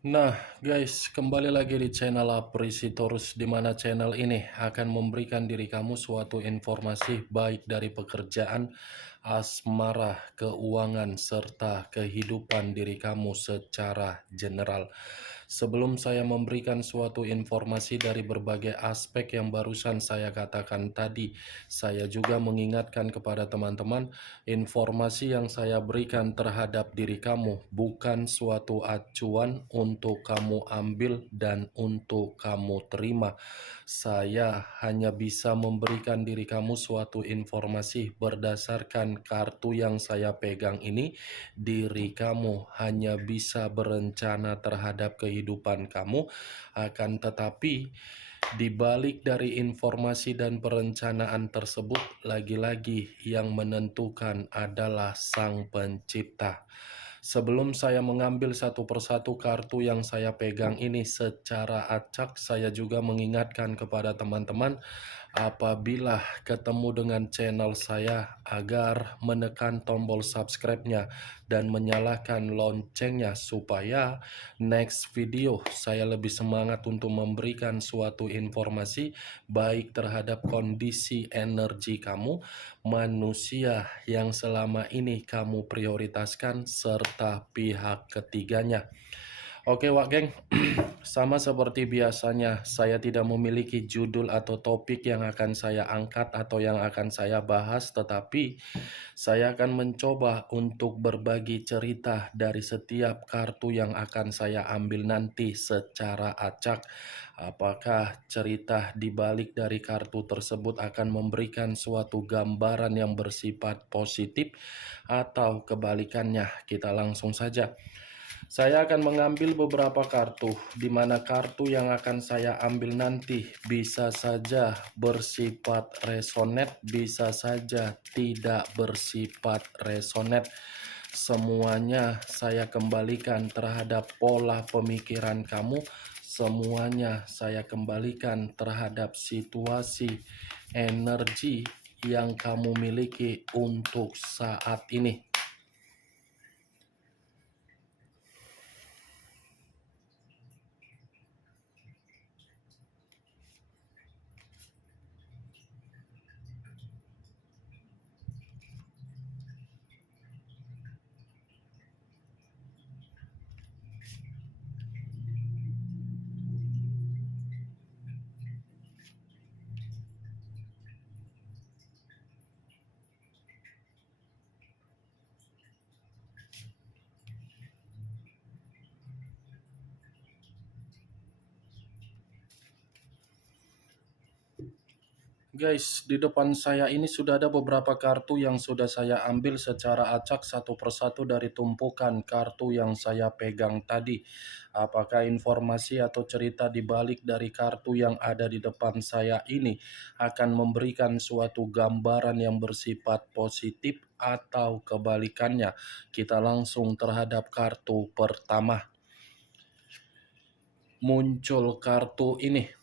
Nah, guys, kembali lagi di channel Apresitorus, di mana channel ini akan memberikan diri kamu suatu informasi baik dari pekerjaan, asmara, keuangan, serta kehidupan diri kamu secara general. Sebelum saya memberikan suatu informasi dari berbagai aspek yang barusan saya katakan tadi, saya juga mengingatkan kepada teman-teman, informasi yang saya berikan terhadap diri kamu bukan suatu acuan untuk kamu ambil dan untuk kamu terima. Saya hanya bisa memberikan diri kamu suatu informasi berdasarkan kartu yang saya pegang ini. Diri kamu hanya bisa berencana terhadap kehidupan kamu, akan tetapi di balik dari informasi dan perencanaan tersebut, lagi-lagi yang menentukan adalah Sang Pencipta. Sebelum saya mengambil satu persatu kartu yang saya pegang ini secara acak, saya juga mengingatkan kepada teman-teman apabila ketemu dengan channel saya agar menekan tombol subscribe-nya dan menyalakan loncengnya supaya next video saya lebih semangat untuk memberikan suatu informasi baik terhadap kondisi energi kamu, manusia yang selama ini kamu prioritaskan, serta pihak ketiganya. Oke Wak Geng, sama seperti biasanya saya tidak memiliki judul atau topik yang akan saya angkat atau yang akan saya bahas, tetapi saya akan mencoba untuk berbagi cerita dari setiap kartu yang akan saya ambil nanti secara acak. Apakah cerita di balik dari kartu tersebut akan memberikan suatu gambaran yang bersifat positif atau kebalikannya? Kita langsung saja. Saya akan mengambil beberapa kartu, di mana kartu yang akan saya ambil nanti bisa saja bersifat resonate, bisa saja tidak bersifat resonate. Semuanya saya kembalikan terhadap pola pemikiran kamu, semuanya saya kembalikan terhadap situasi energi yang kamu miliki untuk saat ini. Guys, di depan saya ini sudah ada beberapa kartu yang sudah saya ambil secara acak satu persatu dari tumpukan kartu yang saya pegang tadi. Apakah informasi atau cerita di balik dari kartu yang ada di depan saya ini akan memberikan suatu gambaran yang bersifat positif atau kebalikannya? Kita langsung terhadap kartu pertama. Muncul kartu ini.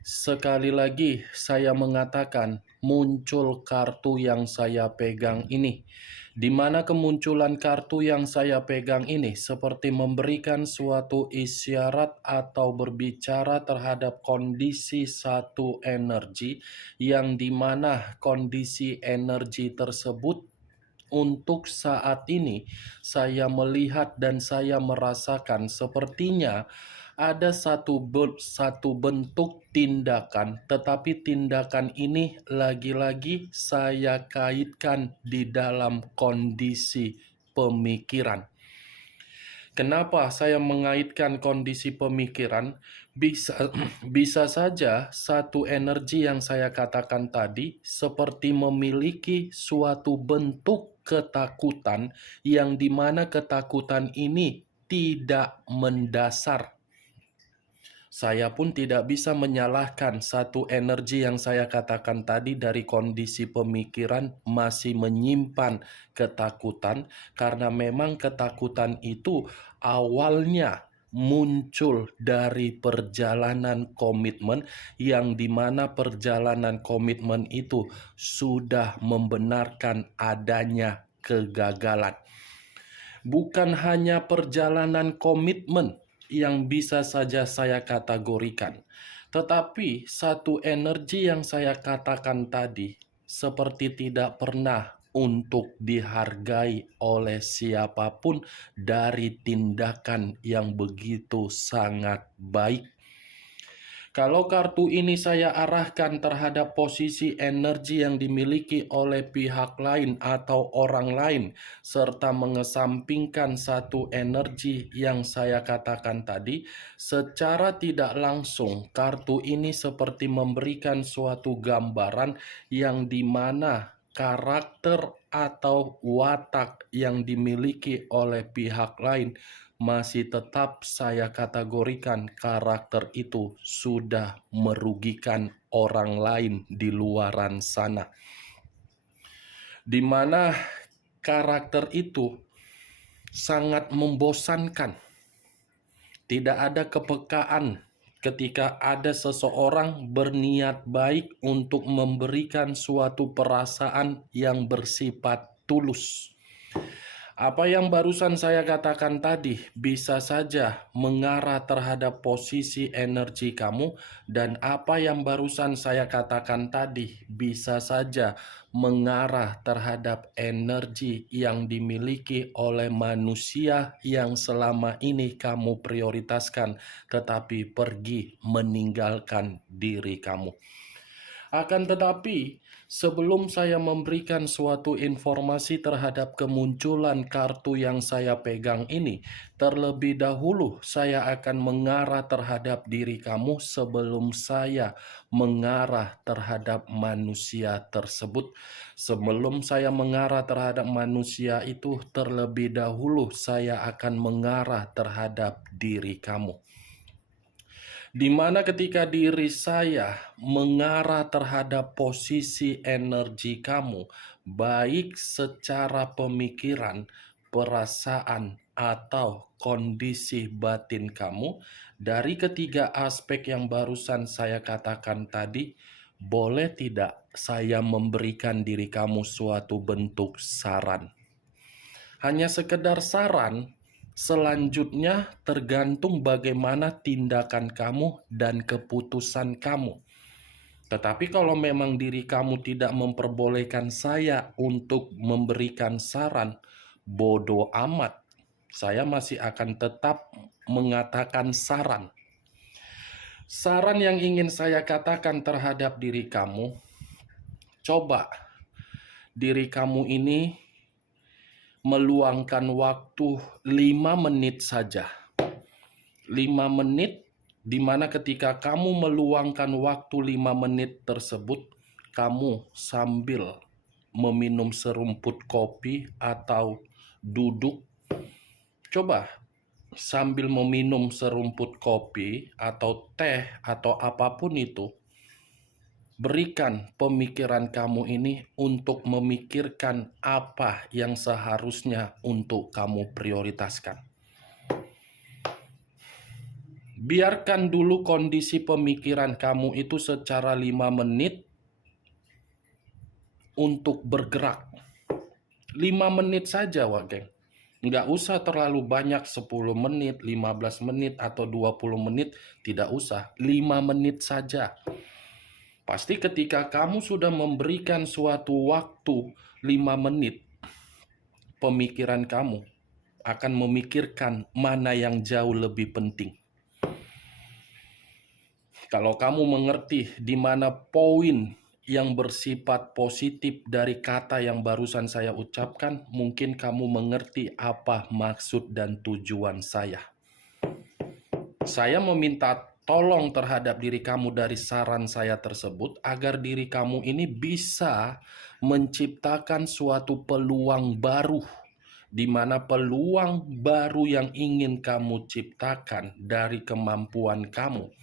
Sekali lagi saya mengatakan muncul kartu yang saya pegang ini. Di mana kemunculan kartu yang saya pegang ini seperti memberikan suatu isyarat atau berbicara terhadap kondisi satu energi yang dimana kondisi energi tersebut untuk saat ini saya melihat dan saya merasakan sepertinya ada satu bentuk tindakan, tetapi tindakan ini lagi-lagi saya kaitkan di dalam kondisi pemikiran. Kenapa saya mengaitkan kondisi pemikiran? Bisa bisa saja satu energi yang saya katakan tadi seperti memiliki suatu bentuk ketakutan yang dimana ketakutan ini tidak mendasar. Saya pun tidak bisa menyalahkan satu energi yang saya katakan tadi dari kondisi pemikiran masih menyimpan ketakutan, karena memang ketakutan itu awalnya muncul dari perjalanan komitmen yang dimana perjalanan komitmen itu sudah membenarkan adanya kegagalan. Bukan hanya perjalanan komitmen, yang bisa saja saya kategorikan. Tetapi satu energi yang saya katakan tadi seperti tidak pernah untuk dihargai oleh siapapun dari tindakan yang begitu sangat baik. Kalau kartu ini saya arahkan terhadap posisi energi yang dimiliki oleh pihak lain atau orang lain, serta mengesampingkan satu energi yang saya katakan tadi, secara tidak langsung kartu ini seperti memberikan suatu gambaran yang dimana karakter atau watak yang dimiliki oleh pihak lain masih tetap saya kategorikan karakter itu sudah merugikan orang lain di luaran sana. Di mana karakter itu sangat membosankan. Tidak ada kepekaan ketika ada seseorang berniat baik untuk memberikan suatu perasaan yang bersifat tulus. Apa yang barusan saya katakan tadi bisa saja mengarah terhadap posisi energi kamu, dan apa yang barusan saya katakan tadi bisa saja mengarah terhadap energi yang dimiliki oleh manusia yang selama ini kamu prioritaskan, tetapi pergi meninggalkan diri kamu. Akan tetapi, sebelum saya memberikan suatu informasi terhadap kemunculan kartu yang saya pegang ini, terlebih dahulu saya akan mengarah terhadap diri kamu sebelum saya mengarah terhadap manusia tersebut. Sebelum saya mengarah terhadap manusia itu, terlebih dahulu saya akan mengarah terhadap diri kamu. Di mana ketika diri saya mengarah terhadap posisi energi kamu, baik secara pemikiran, perasaan, atau kondisi batin kamu, dari ketiga aspek yang barusan saya katakan tadi, boleh tidak saya memberikan diri kamu suatu bentuk saran? Hanya sekedar saran. Selanjutnya tergantung bagaimana tindakan kamu dan keputusan kamu. Tetapi kalau memang diri kamu tidak memperbolehkan saya untuk memberikan saran, bodoh amat. Saya masih akan tetap mengatakan saran. Saran yang ingin saya katakan terhadap diri kamu, coba diri kamu ini meluangkan waktu 5 menit saja. 5 menit, di mana ketika kamu meluangkan waktu 5 menit tersebut, kamu sambil meminum serumput kopi atau duduk, coba sambil meminum serumput kopi atau teh atau apapun itu, berikan pemikiran kamu ini untuk memikirkan apa yang seharusnya untuk kamu prioritaskan. Biarkan dulu kondisi pemikiran kamu itu secara 5 menit untuk bergerak. 5 menit saja, geng. Nggak usah terlalu banyak, 10 menit, 15 menit, atau 20 menit. Tidak usah, 5 menit saja. Pasti ketika kamu sudah memberikan suatu waktu 5 menit, pemikiran kamu akan memikirkan mana yang jauh lebih penting. Kalau kamu mengerti di mana poin yang bersifat positif dari kata yang barusan saya ucapkan, mungkin kamu mengerti apa maksud dan tujuan saya. Saya meminta tolong terhadap diri kamu dari saran saya tersebut agar diri kamu ini bisa menciptakan suatu peluang baru, di mana peluang baru yang ingin kamu ciptakan dari kemampuan kamu.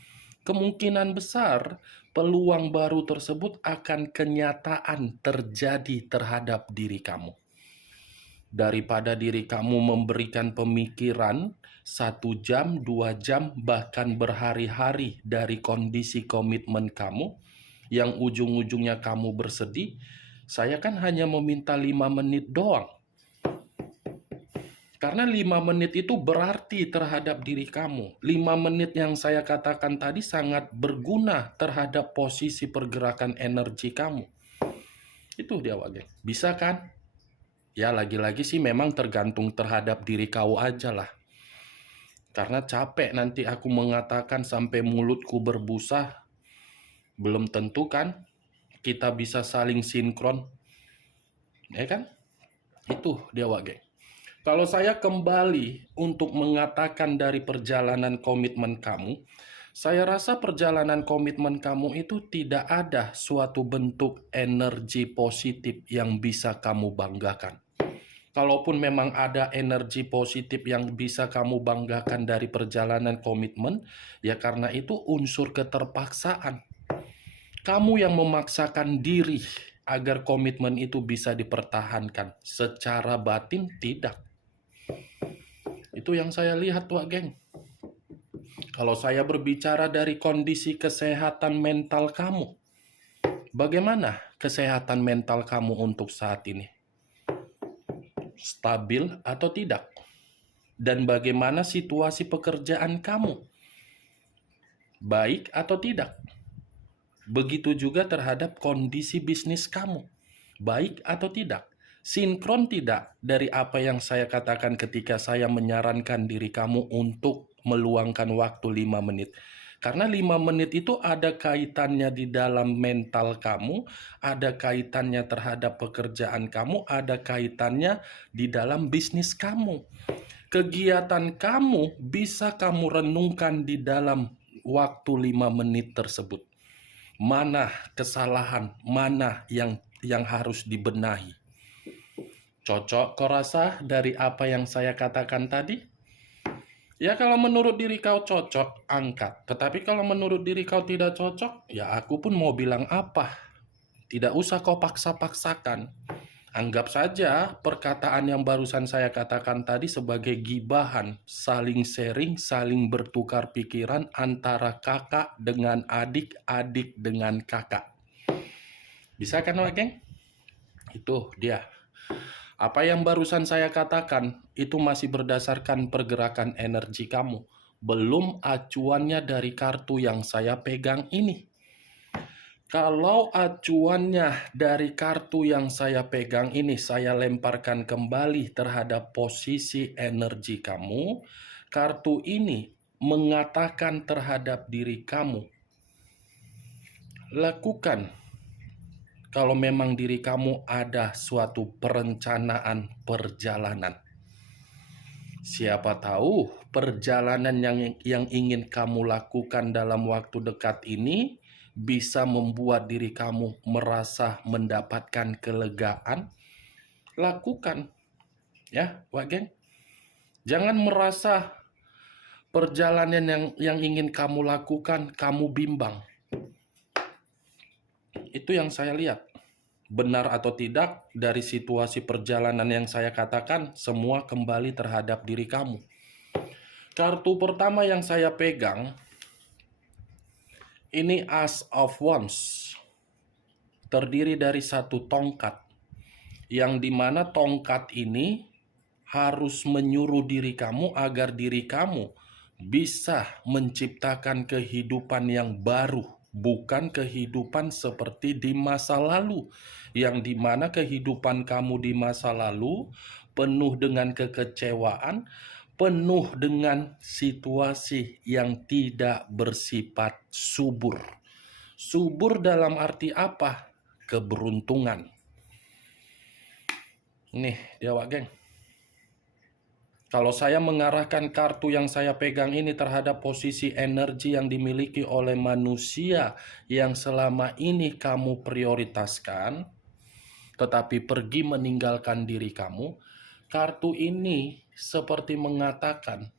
Kemungkinan besar peluang baru tersebut akan kenyataan terjadi terhadap diri kamu. Daripada diri kamu memberikan pemikiran 1 jam, 2 jam, bahkan berhari-hari dari kondisi komitmen kamu, yang ujung-ujungnya kamu bersedih, saya kan hanya meminta 5 menit doang. Karena 5 menit itu berarti terhadap diri kamu. 5 menit yang saya katakan tadi sangat berguna terhadap posisi pergerakan energi kamu. Itu dia, Wak Geng. Bisa kan? Ya, lagi-lagi sih memang tergantung terhadap diri kau aja lah. Karena capek nanti aku mengatakan sampai mulutku berbusa. Belum tentu kan kita bisa saling sinkron. Ya kan? Itu dia, Wak Geng. Kalau saya kembali untuk mengatakan dari perjalanan komitmen kamu, saya rasa perjalanan komitmen kamu itu tidak ada suatu bentuk energi positif yang bisa kamu banggakan. Kalaupun memang ada energi positif yang bisa kamu banggakan dari perjalanan komitmen, ya karena itu unsur keterpaksaan. Kamu yang memaksakan diri agar komitmen itu bisa dipertahankan. Secara batin tidak. Itu yang saya lihat, Wak Geng. Kalau saya berbicara dari kondisi kesehatan mental kamu, bagaimana kesehatan mental kamu untuk saat ini? Stabil atau tidak? Dan bagaimana situasi pekerjaan kamu? Baik atau tidak? Begitu juga terhadap kondisi bisnis kamu. Baik atau tidak? Sinkron tidak dari apa yang saya katakan ketika saya menyarankan diri kamu untuk meluangkan waktu 5 menit. Karena 5 menit itu ada kaitannya di dalam mental kamu, ada kaitannya terhadap pekerjaan kamu, ada kaitannya di dalam bisnis kamu. Kegiatan kamu bisa kamu renungkan di dalam waktu 5 menit tersebut. Mana kesalahan, mana yang harus dibenahi. Cocok kau rasa dari apa yang saya katakan tadi? Ya kalau menurut diri kau cocok, angkat. Tetapi kalau menurut diri kau tidak cocok, ya aku pun mau bilang apa. Tidak usah kau paksa-paksakan. Anggap saja perkataan yang barusan saya katakan tadi sebagai gibahan, saling sharing, saling bertukar pikiran antara kakak dengan adik, adik dengan kakak. Bisa kan, Wak Geng? Itu dia. Apa yang barusan saya katakan itu masih berdasarkan pergerakan energi kamu. Belum acuannya dari kartu yang saya pegang ini. Kalau acuannya dari kartu yang saya pegang ini saya lemparkan kembali terhadap posisi energi kamu, kartu ini mengatakan terhadap diri kamu, lakukan kalau memang diri kamu ada suatu perencanaan perjalanan. Siapa tahu perjalanan yang ingin kamu lakukan dalam waktu dekat ini bisa membuat diri kamu merasa mendapatkan kelegaan. Lakukan. Ya, Wak Geng. Jangan merasa perjalanan yang ingin kamu lakukan, kamu bimbang. Itu yang saya lihat. Benar atau tidak, dari situasi perjalanan yang saya katakan, semua kembali terhadap diri kamu. Kartu pertama yang saya pegang, ini Ace of Wands. Terdiri dari satu tongkat, yang dimana tongkat ini harus menyuruh diri kamu agar diri kamu bisa menciptakan kehidupan yang baru, bukan kehidupan seperti di masa lalu, yang dimana kehidupan kamu di masa lalu penuh dengan kekecewaan, penuh dengan situasi yang tidak bersifat subur. Subur dalam arti apa? Keberuntungan. Nih, dia, Wak Geng. Kalau saya mengarahkan kartu yang saya pegang ini terhadap posisi energi yang dimiliki oleh manusia yang selama ini kamu prioritaskan, tetapi pergi meninggalkan diri kamu, kartu ini seperti mengatakan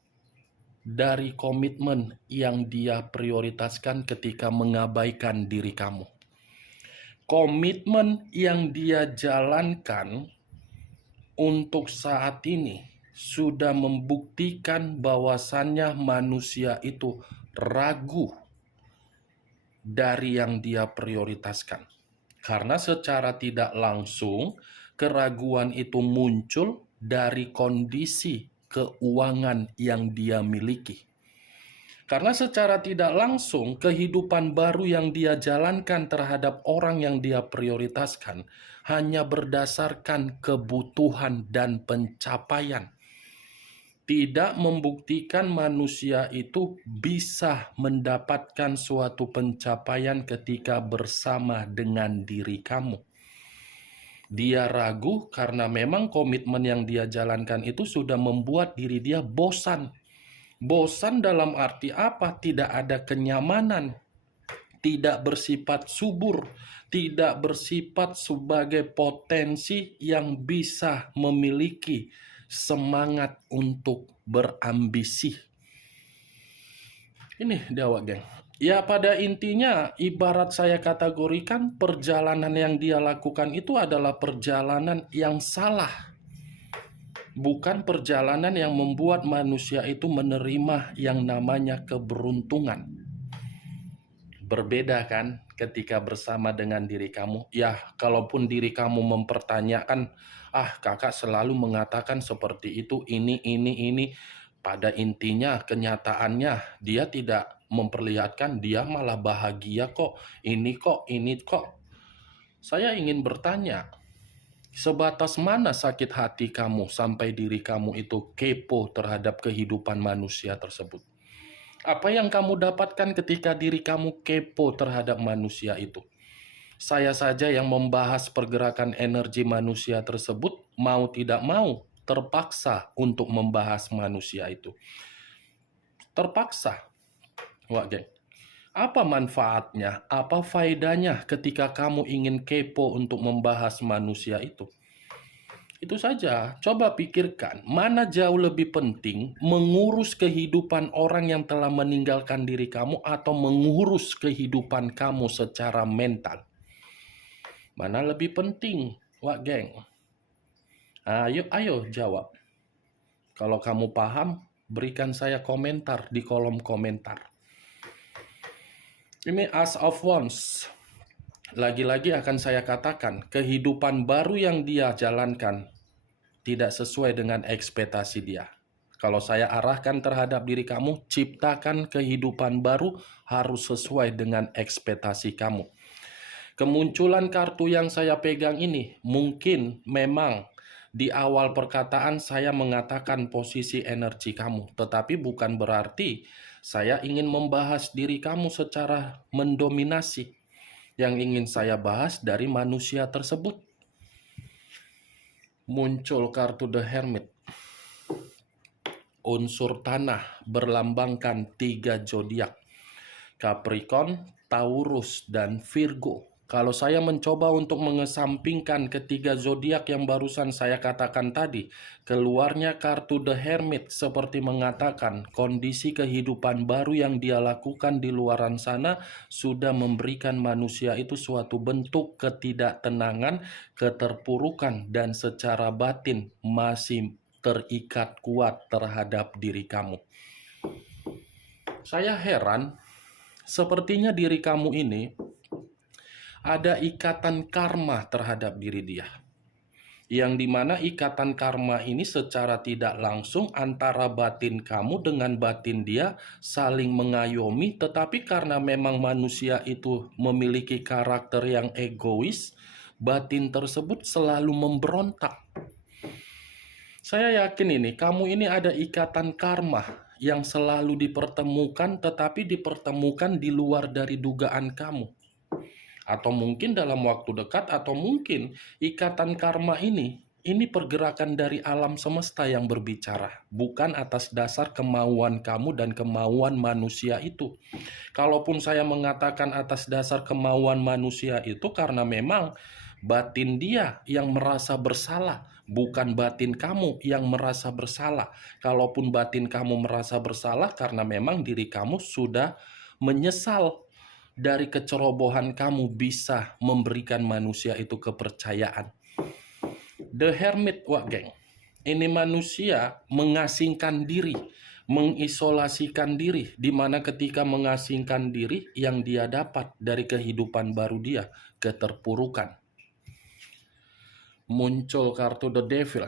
dari komitmen yang dia prioritaskan ketika mengabaikan diri kamu. Komitmen yang dia jalankan untuk saat ini sudah membuktikan bahwasannya manusia itu ragu dari yang dia prioritaskan. Karena secara tidak langsung keraguan itu muncul dari kondisi keuangan yang dia miliki. Karena secara tidak langsung, kehidupan baru yang dia jalankan terhadap orang yang dia prioritaskan hanya berdasarkan kebutuhan dan pencapaian. Tidak membuktikan manusia itu bisa mendapatkan suatu pencapaian ketika bersama dengan diri kamu. Dia ragu karena memang komitmen yang dia jalankan itu sudah membuat diri dia bosan. Bosan dalam arti apa? Tidak ada kenyamanan, tidak bersifat subur, tidak bersifat sebagai potensi yang bisa memiliki semangat untuk berambisi. Ini dia, geng. Ya, pada intinya ibarat saya kategorikan perjalanan yang dia lakukan itu adalah perjalanan yang salah. Bukan perjalanan yang membuat manusia itu menerima yang namanya keberuntungan. Berbeda kan ketika bersama dengan diri kamu. Ya, kalaupun diri kamu mempertanyakan, kakak selalu mengatakan seperti itu, ini. Pada intinya, kenyataannya, dia tidak memperlihatkan, dia malah bahagia kok, ini kok. Saya ingin bertanya, sebatas mana sakit hati kamu sampai diri kamu itu kepo terhadap kehidupan manusia tersebut? Apa yang kamu dapatkan ketika diri kamu kepo terhadap manusia itu? Saya saja yang membahas pergerakan energi manusia tersebut, mau tidak mau, terpaksa untuk membahas manusia itu. Terpaksa. Wah, geng. Apa manfaatnya, apa faedahnya ketika kamu ingin kepo untuk membahas manusia itu? Itu saja, coba pikirkan, mana jauh lebih penting mengurus kehidupan orang yang telah meninggalkan diri kamu atau mengurus kehidupan kamu secara mental? Mana lebih penting, wak geng? Ayo jawab. Kalau kamu paham, berikan saya komentar di kolom komentar. Ini As of Wands. Lagi-lagi akan saya katakan, kehidupan baru yang dia jalankan tidak sesuai dengan ekspektasi dia. Kalau saya arahkan terhadap diri kamu, ciptakan kehidupan baru harus sesuai dengan ekspektasi kamu. Kemunculan kartu yang saya pegang ini, mungkin memang di awal perkataan saya mengatakan posisi energi kamu, tetapi bukan berarti saya ingin membahas diri kamu secara mendominasi. Yang ingin saya bahas dari manusia tersebut. Muncul kartu The Hermit. Unsur tanah berlambangkan 3 zodiak. Capricorn, Taurus, dan Virgo. Kalau saya mencoba untuk mengesampingkan ketiga zodiak yang barusan saya katakan tadi, keluarnya kartu The Hermit seperti mengatakan kondisi kehidupan baru yang dia lakukan di luaran sana sudah memberikan manusia itu suatu bentuk ketidaktenangan, keterpurukan, dan secara batin masih terikat kuat terhadap diri kamu. Saya heran, sepertinya diri kamu ini ada ikatan karma terhadap diri dia. Yang dimana ikatan karma ini secara tidak langsung antara batin kamu dengan batin dia saling mengayomi, tetapi karena memang manusia itu memiliki karakter yang egois, batin tersebut selalu memberontak. Saya yakin ini, kamu ini ada ikatan karma yang selalu dipertemukan, tetapi dipertemukan di luar dari dugaan kamu. Atau mungkin dalam waktu dekat, atau mungkin ikatan karma ini pergerakan dari alam semesta yang berbicara, bukan atas dasar kemauan kamu dan kemauan manusia itu. Kalaupun saya mengatakan atas dasar kemauan manusia itu karena memang batin dia yang merasa bersalah, bukan batin kamu yang merasa bersalah. Kalaupun batin kamu merasa bersalah karena memang diri kamu sudah menyesal dari kecerobohan kamu bisa memberikan manusia itu kepercayaan. The Hermit, wak geng. Ini manusia mengasingkan diri, mengisolasikan diri, di mana ketika mengasingkan diri yang dia dapat dari kehidupan baru dia, keterpurukan. Muncul kartu The Devil.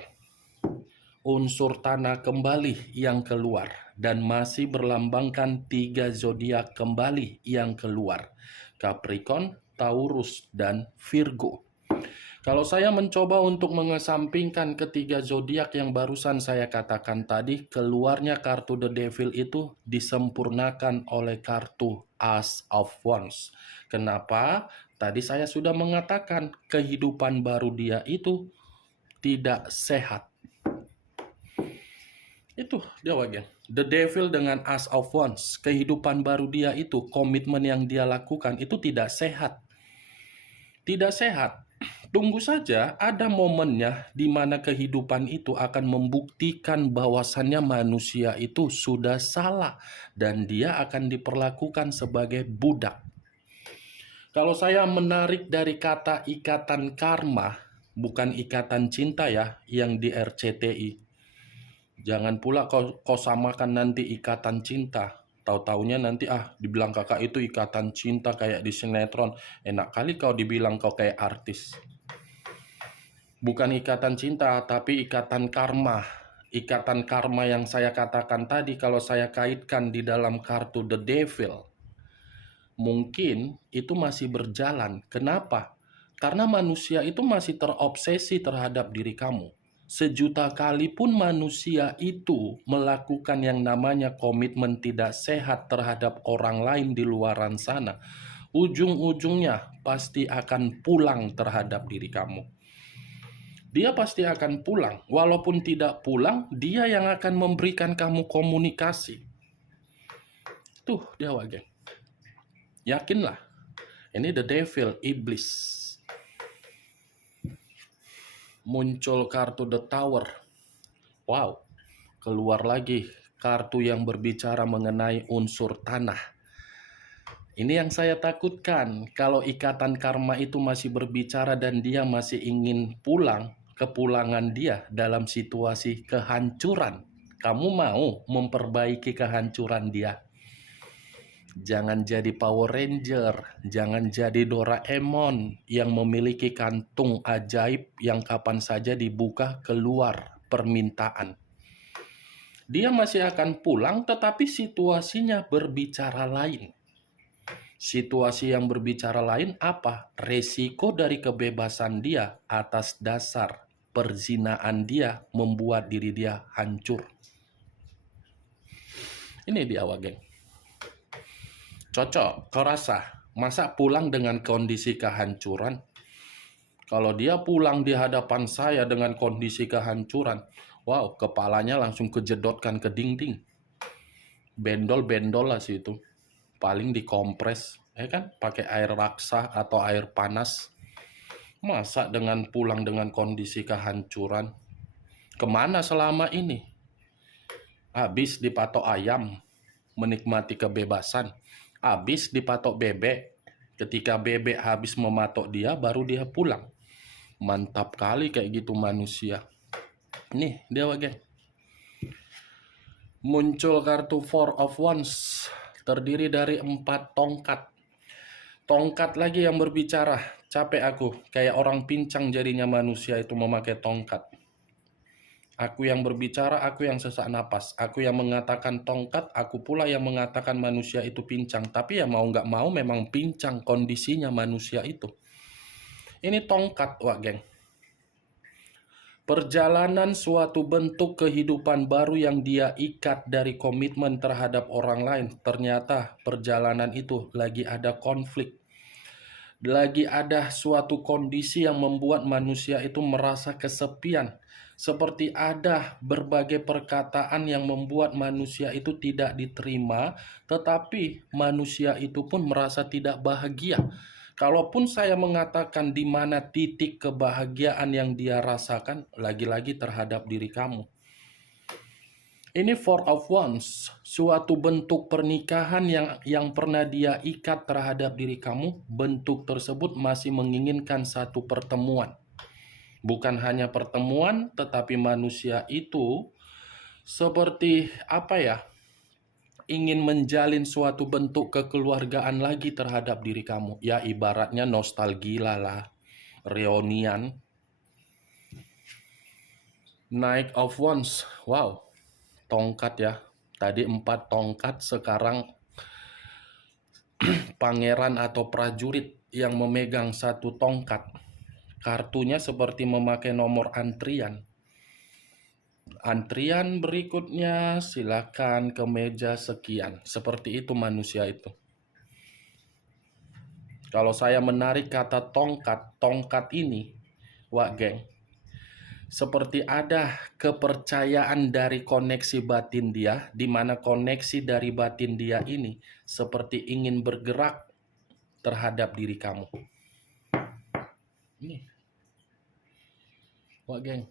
unsur tanah kembali yang keluar, dan masih berlambangkan 3 zodiak kembali yang keluar, Capricorn, Taurus, dan Virgo. Kalau saya mencoba untuk mengesampingkan ketiga zodiak yang barusan saya katakan tadi, keluarnya kartu The Devil itu disempurnakan oleh kartu Ace of Wands. Kenapa? Tadi saya sudah mengatakan kehidupan baru dia itu tidak sehat. Itu dia bagian. The Devil dengan Ace of Wands, kehidupan baru dia itu, komitmen yang dia lakukan itu tidak sehat. Tidak sehat. Tunggu saja ada momennya di mana kehidupan itu akan membuktikan bahwasannya manusia itu sudah salah dan dia akan diperlakukan sebagai budak. Kalau saya menarik dari kata ikatan karma, bukan ikatan cinta ya, yang di RCTI. Jangan pula kau samakan nanti ikatan cinta. Tahu-taunya nanti dibilang kakak itu ikatan cinta kayak di sinetron. Enak kali kau dibilang kau kayak artis. Bukan ikatan cinta, tapi ikatan karma. Ikatan karma yang saya katakan tadi kalau saya kaitkan di dalam kartu The Devil, mungkin itu masih berjalan. Kenapa? Karena manusia itu masih terobsesi terhadap diri kamu. Sejuta kali pun manusia itu melakukan yang namanya komitmen tidak sehat terhadap orang lain di luaran sana, ujung-ujungnya pasti akan pulang terhadap diri kamu. Dia pasti akan pulang. Walaupun tidak pulang, dia yang akan memberikan kamu komunikasi. Tuh dia wagen. Yakinlah. Ini The Devil, iblis. Muncul kartu The Tower. Wow, keluar lagi kartu yang berbicara mengenai unsur tanah. Ini yang saya takutkan. Kalau ikatan karma itu masih berbicara dan dia masih ingin pulang, kepulangan dia dalam situasi kehancuran. Kamu mau memperbaiki kehancuran dia? Jangan jadi Power Ranger, jangan jadi Doraemon yang memiliki kantung ajaib yang kapan saja dibuka keluar permintaan. Dia masih akan pulang tetapi situasinya berbicara lain. Situasi yang berbicara lain apa? Resiko dari kebebasan dia atas dasar perzinaan dia membuat diri dia hancur. Ini dia wageng. Cocok, kau rasa? Masa pulang dengan kondisi kehancuran? Kalau dia pulang di hadapan saya dengan kondisi kehancuran, wow, kepalanya langsung kejedotkan ke dinding. Bendol-bendol lah sih itu. Paling dikompres, kan? Pakai air raksa atau air panas. Masa dengan pulang dengan kondisi kehancuran? Kemana selama ini? Habis dipatok ayam, menikmati kebebasan. Habis dipatok bebek, ketika bebek habis mematok dia, baru dia pulang. Mantap kali kayak gitu manusia. Nih, dia wagen. Muncul kartu Four of Wands, terdiri dari 4 tongkat. Tongkat lagi yang berbicara, capek aku, kayak orang pincang jadinya manusia itu memakai tongkat. Aku yang berbicara, aku yang sesak napas. Aku yang mengatakan tongkat, aku pula yang mengatakan manusia itu pincang. Tapi ya mau nggak mau memang pincang kondisinya manusia itu. Ini tongkat, wak geng. Perjalanan suatu bentuk kehidupan baru yang dia ikat dari komitmen terhadap orang lain. Ternyata perjalanan itu lagi ada konflik. Lagi ada suatu kondisi yang membuat manusia itu merasa kesepian. Seperti ada berbagai perkataan yang membuat manusia itu tidak diterima, tetapi manusia itu pun merasa tidak bahagia. Kalaupun saya mengatakan di mana titik kebahagiaan yang dia rasakan, lagi-lagi terhadap diri kamu. Ini Four of Wands, suatu bentuk pernikahan yang pernah dia ikat terhadap diri kamu. Bentuk tersebut masih menginginkan satu pertemuan. Bukan hanya pertemuan, tetapi manusia itu seperti ingin menjalin suatu bentuk kekeluargaan lagi terhadap diri kamu. Ya ibaratnya nostalgia lah, reunian. Knight of Wands. Wow, tongkat ya. Tadi 4 tongkat, sekarang pangeran atau prajurit yang memegang 1 tongkat. Kartunya seperti memakai nomor antrian. Antrian berikutnya silakan ke meja sekian. Seperti itu manusia itu. Kalau saya menarik kata tongkat, tongkat ini, wak geng, seperti ada kepercayaan dari koneksi batin dia, di mana koneksi dari batin dia ini seperti ingin bergerak terhadap diri kamu. Ini, wak geng.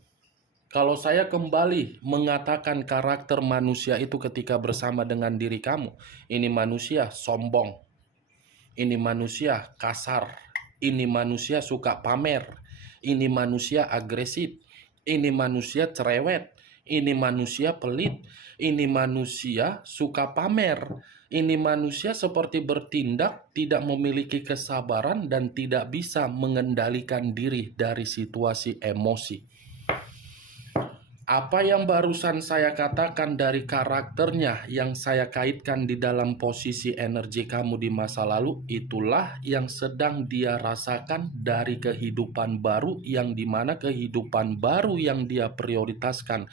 Kalau saya kembali mengatakan karakter manusia itu ketika bersama dengan diri kamu, ini manusia sombong, ini manusia kasar, ini manusia suka pamer, ini manusia agresif, ini manusia cerewet, ini manusia pelit, ini manusia suka pamer, ini manusia seperti bertindak tidak memiliki kesabaran dan tidak bisa mengendalikan diri dari situasi emosi. Apa yang barusan saya katakan dari karakternya yang saya kaitkan di dalam posisi energi kamu di masa lalu, itulah yang sedang dia rasakan dari kehidupan baru, yang dimana kehidupan baru yang dia prioritaskan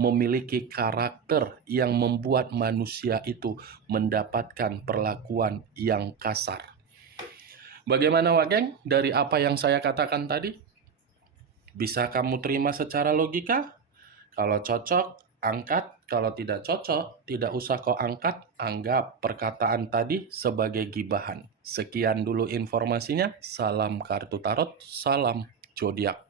memiliki karakter yang membuat manusia itu mendapatkan perlakuan yang kasar. Bagaimana Wageng dari apa yang saya katakan tadi? Bisa kamu terima secara logika? Kalau cocok, angkat. Kalau tidak cocok, tidak usah kau angkat. Anggap perkataan tadi sebagai gibahan. Sekian dulu informasinya. Salam kartu tarot, salam zodiak.